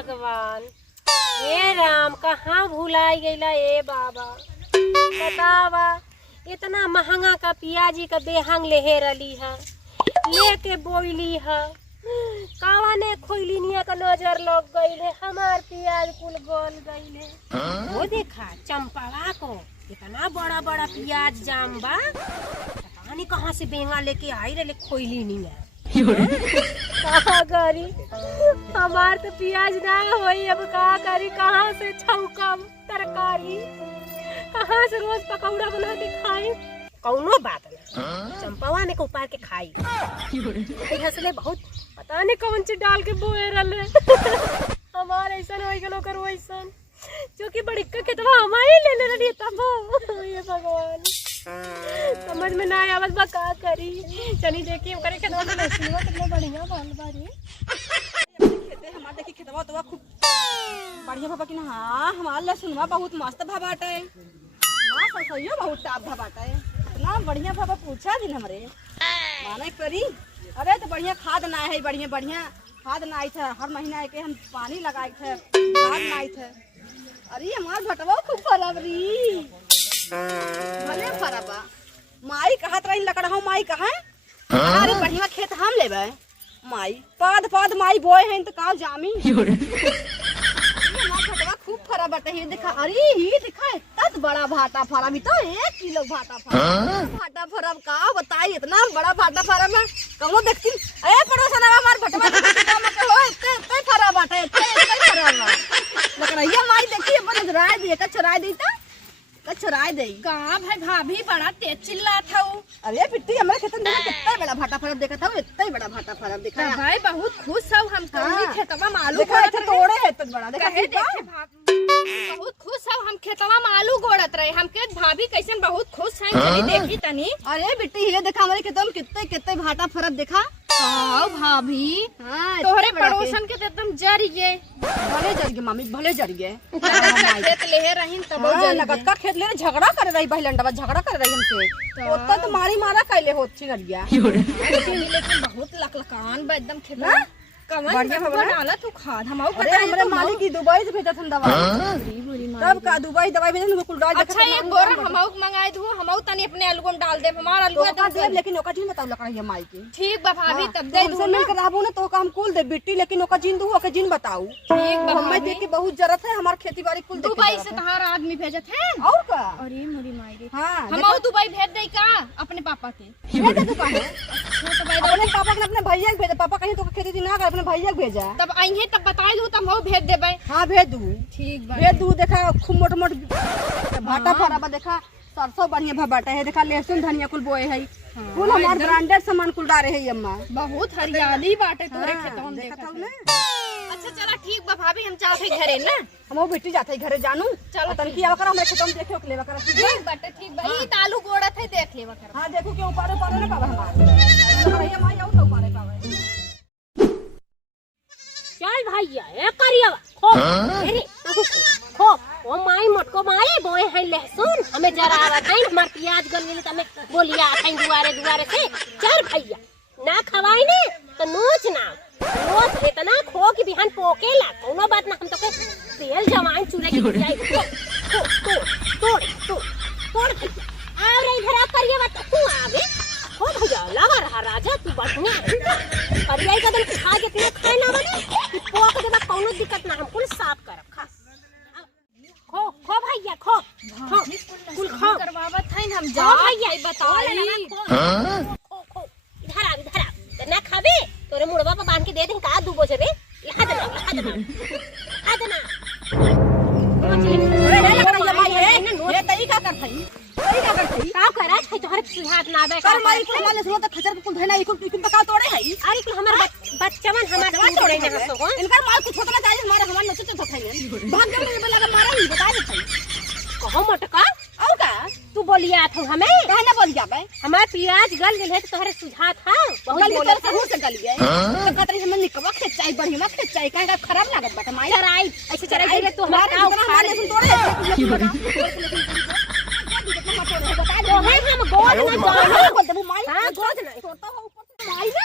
भगवान, हे राम, कहाँ भुलाई गईला ए बाबा। बतावा, इतना महंगा का पियाजी का बेहंग लेहे रली है, लेके बोइली है, कावा ने खोइलिनिया का नजर लग गई है, हमार पियाज कुल गल गई है। वो देखा चंपावा को इतना बड़ा बड़ा पियाज जाम बा, पता नहीं कहाँ से बेंगा लेके आई रहे खोइलिनिया। कहाँ करी, हमार तो पियाज ना होई, अब कहाँ करी, कहाँ से छौकम तरकारी, कहाँ से रोज पकौड़ा बना के खाई। कौनो बात ना, चंपावा ने को उपार के खाई। हंसले बहुत, पता नहीं कौन चीज डाल के बोए रले। हमारे ऐसा हो गलो करो ऐसा, जो कि बड़ी का खेतवा हमारे ले ले रही तब। ये भगवान, समझ में ना आवत बा का करी। चली देखी हम करे खेतवा में लहसुनवा कितना बढ़िया बाल बारी। खेते हमार देखी खेतवा तो खूब बढ़िया भाबा कि ना। हां, हमार लहसुनवा बहुत मस्त भाबाटा है, ना ससइयो बहुत टाप भाबाटा है, इतना बढ़िया भाबा पूछा दिन हमरे माने करी। अरे तो बढ़िया खाद ना है, बढ़िया बढ़िया खाद ना आई था, हर महीना के हम पानी लगाई थे, खाद ना आई थे। अरे हमार भटवा खूब फरबरी, भले फरबा। माई कहत रही लकड़ हो, माई कहा अरे बढ़िया खेत हम लेबे। माई पद पद माई बोए हैं तो का जामी। हमार भटवा खूब फरा बटे है, देखा। अरे ये देखा तत बड़ा भाटा फरा भी तो 1 किलो भाटा फरा। भाटा फरा का बताई, इतना बड़ा भाटा फरा में कहो देखती। ए पड़ोसन हमार भटवा मत हो, इतने फरा बाटा, इतने फरा बा। लकड़िया माई देखी अपन चुराए दिए, का चुराए दी ता का चुराए दे। का भाई भाभी बड़ा तेज चिल्लात हूँ। अरे पिट्टी हमारे खेत में कितना बड़ा भाटा फरा देखा था, इतना बड़ा भाटा फरा देखा भाई बहुत खुश हूँ हम। हाँ। खेतवा में आलू देखा गोड़त तोड़े है इतना बड़ा देखा। रहे। बहुत खुश हूँ हम, खेतवा में आलू गोड़त रहे। हमके भाभी कैसन बहुत खुश हैं। चली देखी तनी। अरे बिट्टी ये देखा हमारे खेतों में कितने कितने भाटा फरक देखा। हाँ भाभी, हाँ, तोहरे इतने बड़ा पड़ोसन के तो एकदम जर गए। भले जर गए मामी, भले जर गए। खेत ले रही तब नगद का खेत ले झगड़ा कर रही, बहिलंडवा झगड़ा कर रही हमसे। उतना तो मारी मारा कैले होती लड़िया। लेकिन बहुत लकलकान बा एकदम खेत में। कमन बढ़िया खबर है। डाला तू खाद हमहू अरे हमारे मालिक की दुबई से भेजा था दवाई, तब का दुबई दवाई भेजा था कुल डाल। अच्छा एक बोरा हमहू मंगाए दू, हमहू तनी अपने आलू में डाल दे। हमारा आलू तो का दे, लेकिन ओका जी बताओ लकड़ा ये माई की। ठीक बा भाभी, तब दे हमसे दू मिल कर रहबो ना तो हम कुल दे बिट्टी, लेकिन ओका जिन दू, ओका जिन बताऊ। ठीक बा हमें भाभी। देख के बहुत जरूरत है, हमार खेती बाड़ी कुल देख दुबई से तहार आदमी भेजत है। और का। अरे मोरी माई, हां हमहू दुबई भेज दे का अपने पापा के। भेज दे तू काहे अपने पापा के, अपने भैया के भेजा। पापा कहीं तो खेती दिन ना कर, अपने भैया के भेजा। तब आइए तब बताई दू, तब हमहू भेज देबे। हां भेज दू, ठीक बा भेज दू। देखा खूब मोट मोट भाटा फरा बा, देखा सरसों बढ़िया भाटा है, देखा लहसुन धनिया कुल बोए है, कुल हमार ब्रांडेड सामान कुल डारे है अम्मा। बहुत हरियाली बाटे तोरे खेतवा में देखा देखत था ना। अच्छा चला ठीक बा भाभी, हम जाते घरे ना। हम बेटी जाते घरे जानू। चलो तनकी आकर हमरे खेतों में देखे ओकले वकर। ठीक बाटे, ठीक बा। ई तालू गोड़त है, देख लेवा कर। हां देखो के ऊपर ऊपर ना पावे हमार भैया माई आउ तो ऊपर पावे। चल भैया ए करिया खो अरे खो ओ माई मटको माई बोए है लहसुन, हमें जरा आवत है हमार प्याज गल गेली तमे बोलिया आथाई दुआरे दुआरे से। चल भैया ना खवाई ने तो नोच ना नोच इतना खो कि बिहान पोकेला कोनो बात ना। हम तो के तेल जमाइन चूल्हे की जाई तो तोड़ तोड़ तोड़ भैया। आ रे इधर आ करिया बात तू आगे हो भैया। लगा रहा राजा तू बढ़िया करिया कदम खा के तू खाए ना बने कि पोक देबा कोनो दिक्कत ना, हम कुल साफ करब। खा खो खो भैया खो खो कुल खो करवावत है हम। जा भैया बताई खो खो इधर आ ना खाबे तोरे मुड़वा पे बांध के दे दे का दू बोझे रे। यहाँ देना यहाँ देना अरे हे लग रही माई ये तई का कर थई, तई का कर थई का करा है तोहरे सुहात ना बे कर माई कुल माले सुनो त खचर कुल धना इकुल इकुल का तोड़े है। अरे कुल हमर बच्चवन हमार तोड़े ना हसो इनका माल कुछ छोटा ना चाहिए, हमारे हमार नचते तो खाइए भाग गए में लगा मारा ही बता दे कहो मटका। और का तू बोलिया था हमें काहे ना बोल जाबे। हमार प्याज गल गेल है तो तोहरे सुझात था बहुत गल बोला तो से गल गए तो कतरी हमें निकवा खेत चाहिए, बढ़िया खेत चाहिए, काहे का खराब लागत बा माई। चराई ऐसे चराई रे तू हमार हमारे का हमारे सुन तोड़े तो है हम गोद ना जानो बोल दे माई। हां गोद ना छोटा हो ऊपर माई ना